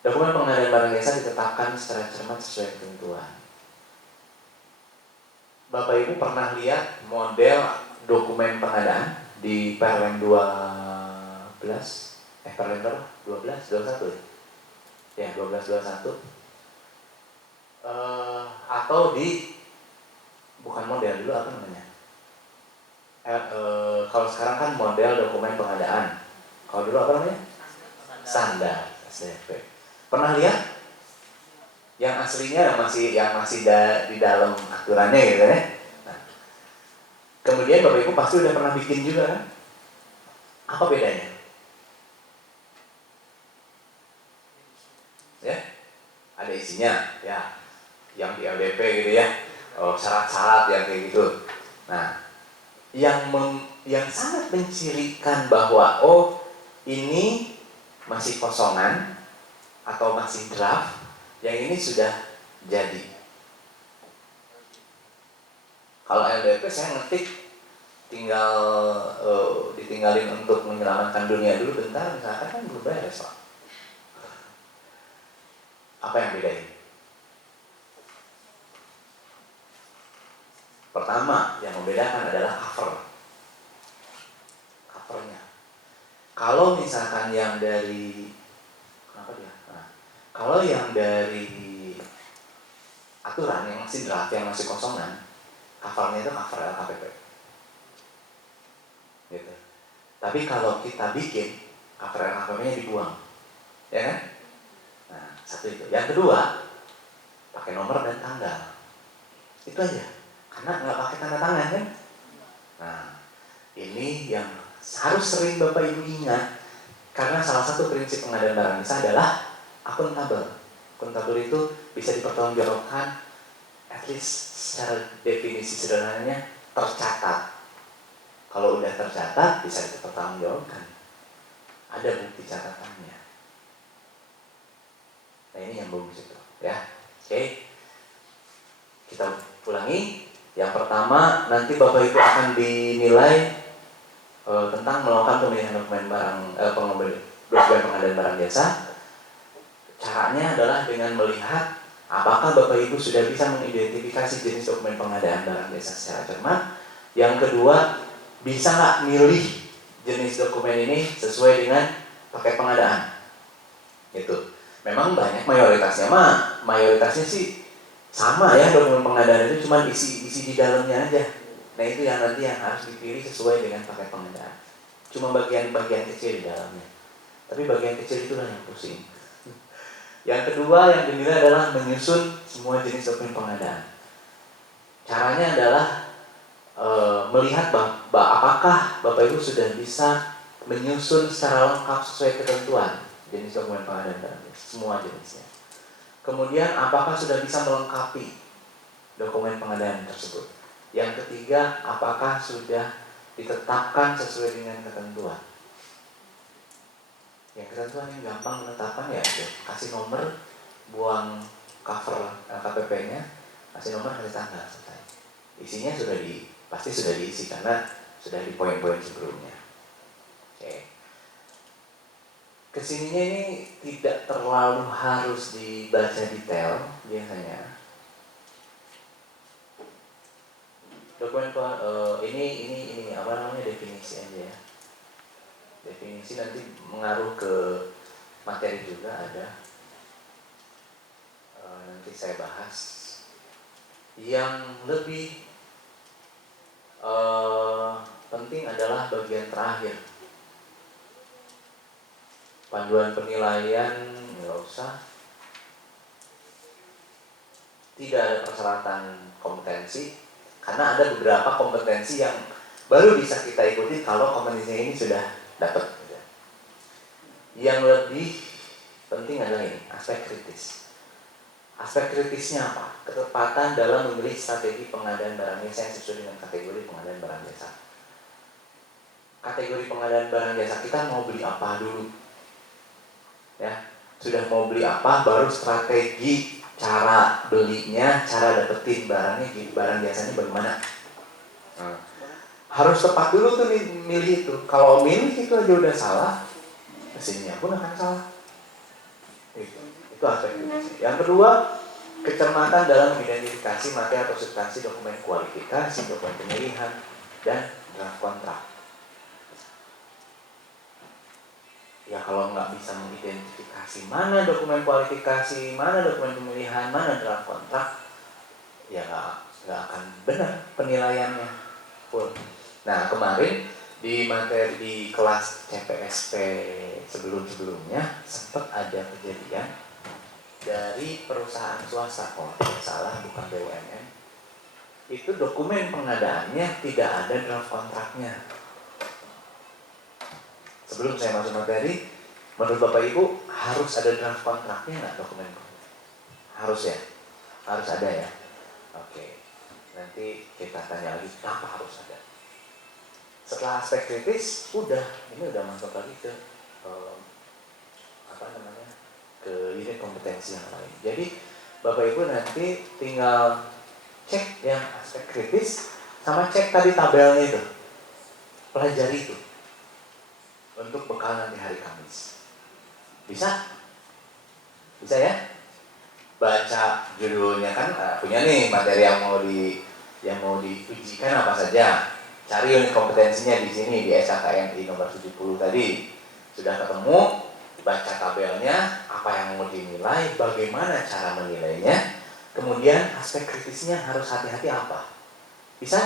Dokumen pengadaan barang jasa ditetapkan secara cermat sesuai ketentuan. Bapak Ibu pernah lihat model dokumen pengadaan di Perlen 12, Perlen berapa? 12, 21 ya? Ya, 12, 21. Atau di, bukan model dulu, apa namanya? Kalau sekarang kan model dokumen pengadaan. Kalau dulu apa namanya? Standar, SDP. Pernah lihat? Yang aslinya yang masih di dalam aturannya gitu ya. Nah, kemudian Bapak Ibu pasti udah pernah bikin juga kan? Apa bedanya? Ya, ada isinya, ya, yang di LDP gitu ya, syarat-syarat yang kayak gitu. Nah, yang sangat mencirikan bahwa ini masih kosongan atau masih draft, yang ini sudah jadi. Kalau LDP saya ngetik tinggal ditinggalin untuk menyelamatkan dunia dulu bentar, misalkan kan belum beres Pak. Apa yang bedain? Pertama yang membedakan adalah covernya. Kalau misalkan yang dari kalau yang dari aturan yang masih draft, yang masih kosongan, covernya itu cover LKPP gitu. Tapi kalau kita bikin, cover LKPP-nya dibuang, ya kan? Nah, satu itu. Yang kedua, pakai nomor dan tanggal. Itu aja. Karena nggak pakai tanda tangan kan? Nah, ini yang harus sering Bapak Ibu ingat. Karena salah satu prinsip pengadaan barang jasa adalah akuntabel. Akuntabel itu bisa dipertanggungjawabkan, at least secara definisi sederhananya tercatat. Kalau udah tercatat bisa dipertanggungjawabkan. Ada bukti catatannya. Nah, ini yang bagus itu, ya. Oke. Kita ulangi. Yang pertama, nanti Bapak Ibu akan dinilai tentang melakukan pemilihan dokumen dokumen pengadaan barang jasa. Caranya adalah dengan melihat apakah Bapak Ibu sudah bisa mengidentifikasi jenis dokumen pengadaan barang jasa secara cermat. Yang kedua, bisa nggak milih jenis dokumen ini sesuai dengan paket pengadaan. Itu memang banyak mayoritasnya sih sama ya, dokumen pengadaan itu cuma isi di dalamnya aja. Nah, itu yang nanti yang harus dipilih sesuai dengan paket pengadaan. Cuma bagian-bagian kecil di dalamnya. Tapi bagian kecil itulah yang pusing. Yang kedua yang dinilai adalah menyusun semua jenis dokumen pengadaan. Caranya adalah melihat apakah Bapak Ibu sudah bisa menyusun secara lengkap sesuai ketentuan jenis dokumen pengadaan, semua jenisnya. Kemudian apakah sudah bisa melengkapi dokumen pengadaan tersebut. Yang ketiga, apakah sudah ditetapkan sesuai dengan ketentuan. Yang ketentuan yang gampang menetapkan ya kasih nomor, buang cover KPP-nya, kasih nomor, kasih tanggal, selesai. Isinya pasti sudah diisi karena sudah di poin-poin sebelumnya. Oke. Kesininya ini tidak terlalu harus dibaca detail biasanya. Dokumen ini apa namanya, definisi aja ya. Definisi nanti mengaruh ke materi juga ada. Nanti saya bahas. Yang lebih penting adalah bagian terakhir. Panduan penilaian nggak usah. Tidak ada persyaratan kompetensi, karena ada beberapa kompetensi yang baru bisa kita ikuti kalau kompetensinya ini sudah dapat. Yang lebih penting adalah ini, aspek kritis. Aspek kritisnya apa? Ketepatan dalam memilih strategi pengadaan barang jasa yang sesuai dengan kategori pengadaan barang jasa. Kategori pengadaan barang jasa kita mau beli apa dulu? Ya, sudah mau beli apa, baru strategi cara belinya, cara dapetin barangnya, barang jasanya bagaimana. Harus tepat dulu tuh milih itu. Kalau milih itu aja udah salah, mesinnya pun akan salah. Itu aspek kritisnya. Yang kedua, kecermatan dalam identifikasi materi atau substansi dokumen kualifikasi, dokumen pemilihan, dan draft kontrak. Ya kalau nggak bisa mengidentifikasi mana dokumen kualifikasi, mana dokumen pemilihan, mana draft kontrak, ya nggak akan benar penilaiannya pun. Nah kemarin di materi di kelas CPSP sebelumnya sempat ada kejadian dari perusahaan swasta, kalau tidak salah bukan BUMN, itu dokumen pengadaannya tidak ada draft kontraknya. Sebelum saya masuk materi, menurut Bapak Ibu harus ada draft kontraknya nggak dokumen? Harus ya? Harus ada ya? Oke, nanti kita tanya lagi kenapa harus ada. Setelah aspek kritis, ini udah masuk lagi ke ke unit kompetensi yang lain. Jadi Bapak Ibu nanti tinggal cek yang aspek kritis sama cek tadi tabelnya itu, pelajari itu untuk bekal nanti hari Kamis. Bisa? Bisa ya? Baca judulnya kan punya nih materi yang mau diujikan apa saja. Cari unit kompetensinya di sini di SKKNI nomor 70 tadi. Sudah ketemu, baca tabelnya, apa yang mau dinilai, bagaimana cara menilainya, kemudian aspek kritisnya harus hati-hati apa. Bisa?